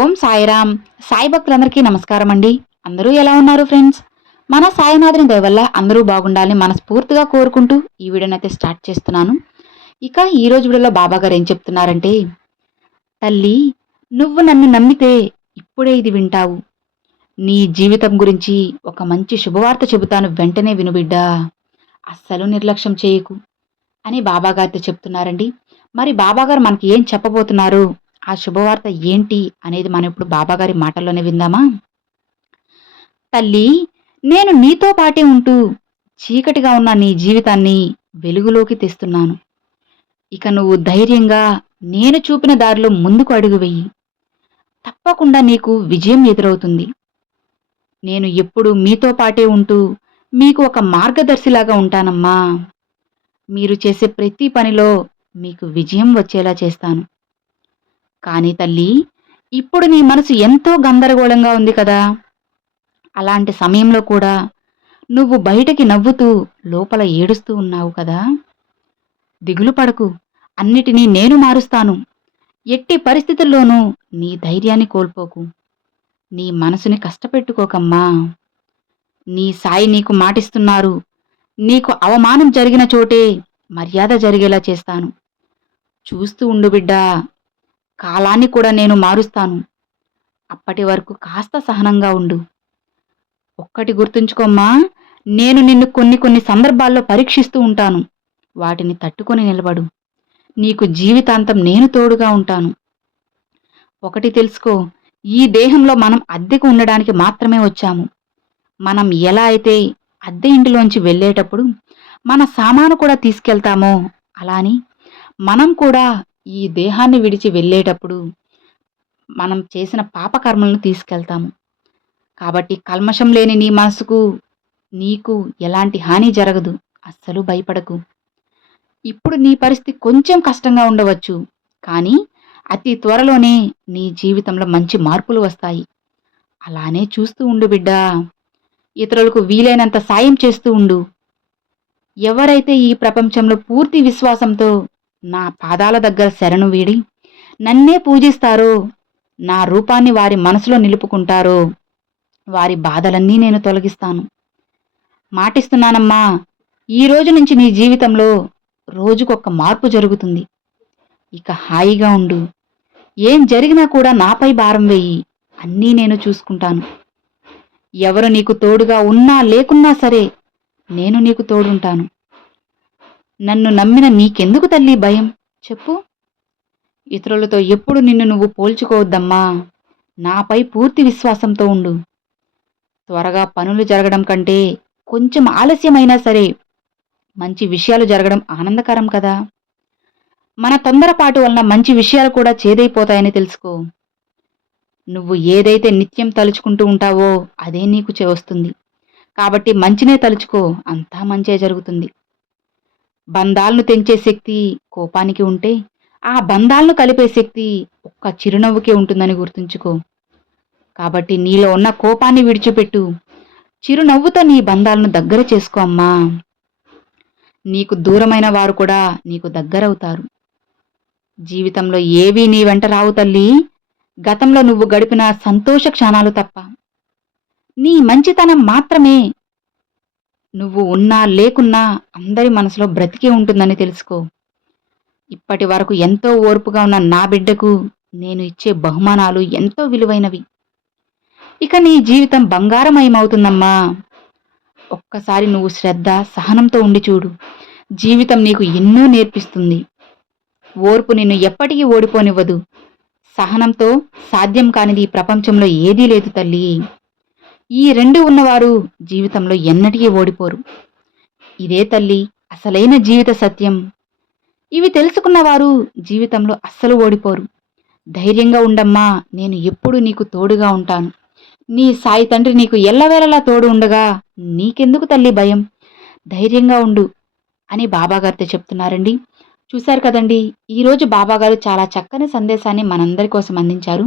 ఓం సాయిరామ్. సాయి భక్తులందరికీ నమస్కారం అండి అందరూ ఎలా ఉన్నారు ఫ్రెండ్స్? మన సాయినాథుని దయవల్ల అందరూ బాగుండాలని మనస్ఫూర్తిగా కోరుకుంటూ ఈ వీడియోనైతే స్టార్ట్ చేస్తున్నాను. ఇక ఈ రోజు వీడియోలో బాబా గారు ఏం చెప్తున్నారంటే తల్లి నువ్వు నన్ను నమ్మితే ఇప్పుడే ఇది వింటావు. నీ జీవితం గురించి ఒక మంచి శుభవార్త చెబుతాను వెంటనే వినుబిడ్డా అస్సలు నిర్లక్ష్యం చేయకు. అని బాబాగారితో చెప్తున్నారండి. మరి బాబాగారు మనకి ఏం చెప్పబోతున్నారు? ఆ శుభవార్త ఏంటి అనేది మనం ఇప్పుడు బాబాగారి మాటల్లోనే విందామా? తల్లి నేను నీతో పాటే ఉంటూ చీకటిగా ఉన్న నీ జీవితాన్ని వెలుగులోకి తెస్తున్నాను. ఇక నువ్వు ధైర్యంగా నేను చూపిన దారిలో ముందుకు అడుగు వెయ్యి తప్పకుండా నీకు విజయం ఎదురవుతుంది. నేను ఎప్పుడు మీతో పాటే ఉంటూ మీకు ఒక మార్గదర్శిలాగా ఉంటానమ్మా. మీరు చేసే ప్రతి పనిలో మీకు విజయం వచ్చేలా చేస్తాను. కానీ తల్లి ఇప్పుడు నీ మనసు ఎంతో గందరగోళంగా ఉంది కదా. అలాంటి సమయంలో కూడా నువ్వు బయటకి నవ్వుతూ లోపల ఏడుస్తూ ఉన్నావు కదా. దిగులు పడకు అన్నిటినీ నేను మారుస్తాను. ఎట్టి పరిస్థితుల్లోనూ నీ ధైర్యాన్ని కోల్పోకు. నీ మనసుని కష్టపెట్టుకోకమ్మా. నీ సాయి నీకు మాటిస్తున్నారు. నీకు అవమానం జరిగిన చోటే మర్యాద జరిగేలా చేస్తాను. చూస్తూ ఉండు బిడ్డా కాలాన్ని కూడా నేను మారుస్తాను. అప్పటి వరకు కాస్త సహనంగా ఉండు. ఒక్కటి గుర్తుంచుకోమ్మా నేను నిన్ను కొన్ని కొన్ని సందర్భాల్లో పరీక్షిస్తూ ఉంటాను. వాటిని తట్టుకొని నిలబడు. నీకు జీవితాంతం నేను తోడుగా ఉంటాను. ఒకటి తెలుసుకో ఈ దేహంలో మనం అద్దెకు ఉండడానికి మాత్రమే వచ్చాము. మనం ఎలా అయితే అద్దె ఇంటిలోంచి వెళ్ళేటప్పుడు మన సామాను కూడా తీసుకెళ్తామో అలాని మనం కూడా ఈ దేహాన్ని విడిచి వెళ్ళేటప్పుడు మనం చేసిన పాపకర్మలను తీసుకెళ్తాము. కాబట్టి కల్మషం లేని నీ మనసుకు నీకు ఎలాంటి హాని జరగదు. అస్సలు భయపడకు. ఇప్పుడు నీ పరిస్థితి కొంచెం కష్టంగా ఉండవచ్చు. కానీ అతి త్వరలోనే నీ జీవితంలో మంచి మార్పులు వస్తాయి. అలానే చూస్తూ ఉండు బిడ్డా. ఇతరులకు వీలైనంత సాయం చేస్తూ ఉండు. ఎవరైతే ఈ ప్రపంచంలో పూర్తి విశ్వాసంతో నా పాదాల దగ్గర శరణు వీడి నన్నే పూజిస్తారో నా రూపాన్ని వారి మనసులో నిలుపుకుంటారో వారి బాధలన్నీ నేను తొలగిస్తాను. మాటిస్తున్నానమ్మా ఈ రోజు నుంచి నీ జీవితంలో రోజుకొక మార్పు జరుగుతుంది. ఇక హాయిగా ఉండు. ఏం జరిగినా కూడా నాపై భారం వేయి. అన్నీ నేను చూసుకుంటాను. ఎవరు నీకు తోడుగా ఉన్నా లేకున్నా సరే నేను నీకు తోడుంటాను. నన్ను నమ్మిన నీకెందుకు తల్లి భయం? చెప్పు. ఇతరులతో ఎప్పుడు నిన్ను నువ్వు పోల్చుకోవద్దమ్మా. నాపై పూర్తి విశ్వాసంతో ఉండు. త్వరగా పనులు జరగడం కంటే కొంచెం ఆలస్యమైనా సరే మంచి విషయాలు జరగడం ఆనందకరం కదా. మన తొందరపాటు వలన మంచి విషయాలు కూడా చేదైపోతాయని తెలుసుకో. నువ్వు ఏదైతే నిత్యం తలుచుకుంటూ ఉంటావో అదే నీకు వస్తుంది కాబట్టి మంచినే తలుచుకో అంతా మంచే జరుగుతుంది. బంధాలను తెంచే శక్తి కోపానికి ఉంటే ఆ బంధాలను కలిపే శక్తి ఒక్క చిరునవ్వుకే ఉంటుందని గుర్తుంచుకో. కాబట్టి నీలో ఉన్న కోపాన్ని విడిచిపెట్టు. చిరునవ్వుతో నీ బంధాలను దగ్గర చేసుకో అమ్మా. నీకు దూరమైన వారు కూడా నీకు దగ్గరవుతారు. జీవితంలో ఏవీ నీ వెంట రావు తల్లి. గతంలో నువ్వు గడిపిన సంతోష క్షణాలు తప్ప. నీ మంచితనం మాత్రమే నువ్వు ఉన్నా లేకున్నా అందరి మనసులో బ్రతికే ఉంటుందని తెలుసుకో. ఇప్పటి వరకు ఎంతో ఓర్పుగా ఉన్న నా బిడ్డకు నేను ఇచ్చే బహుమానాలు ఎంతో విలువైనవి. ఇక నీ జీవితం బంగారమయమవుతుందమ్మా. ఒక్కసారి నువ్వు శ్రద్ధ సహనంతో ఉండి చూడు. జీవితం నీకు ఎన్నో నేర్పిస్తుంది. ఓర్పు నిన్ను ఎప్పటికీ ఓడిపోనివ్వదు. సహనంతో సాధ్యం కానిది ఈ ప్రపంచంలో ఏదీ లేదు తల్లి. ఈ రెండు ఉన్నవారు జీవితంలో ఎన్నటికీ ఓడిపోరు. ఇదే తల్లి అసలైన జీవిత సత్యం. ఇవి తెలుసుకున్నవారు జీవితంలో అస్సలు ఓడిపోరు. ధైర్యంగా ఉండమ్మా నేను ఎప్పుడు నీకు తోడుగా ఉంటాను. నీ సాయి తండ్రి నీకు ఎల్లవేళలా తోడు ఉండగా నీకెందుకు తల్లి భయం? ధైర్యంగా ఉండు అని బాబాగారితో చెప్తున్నారండి. చూశారు కదండి ఈరోజు బాబాగారు చాలా చక్కని సందేశాన్ని మనందరి కోసం అందించారు.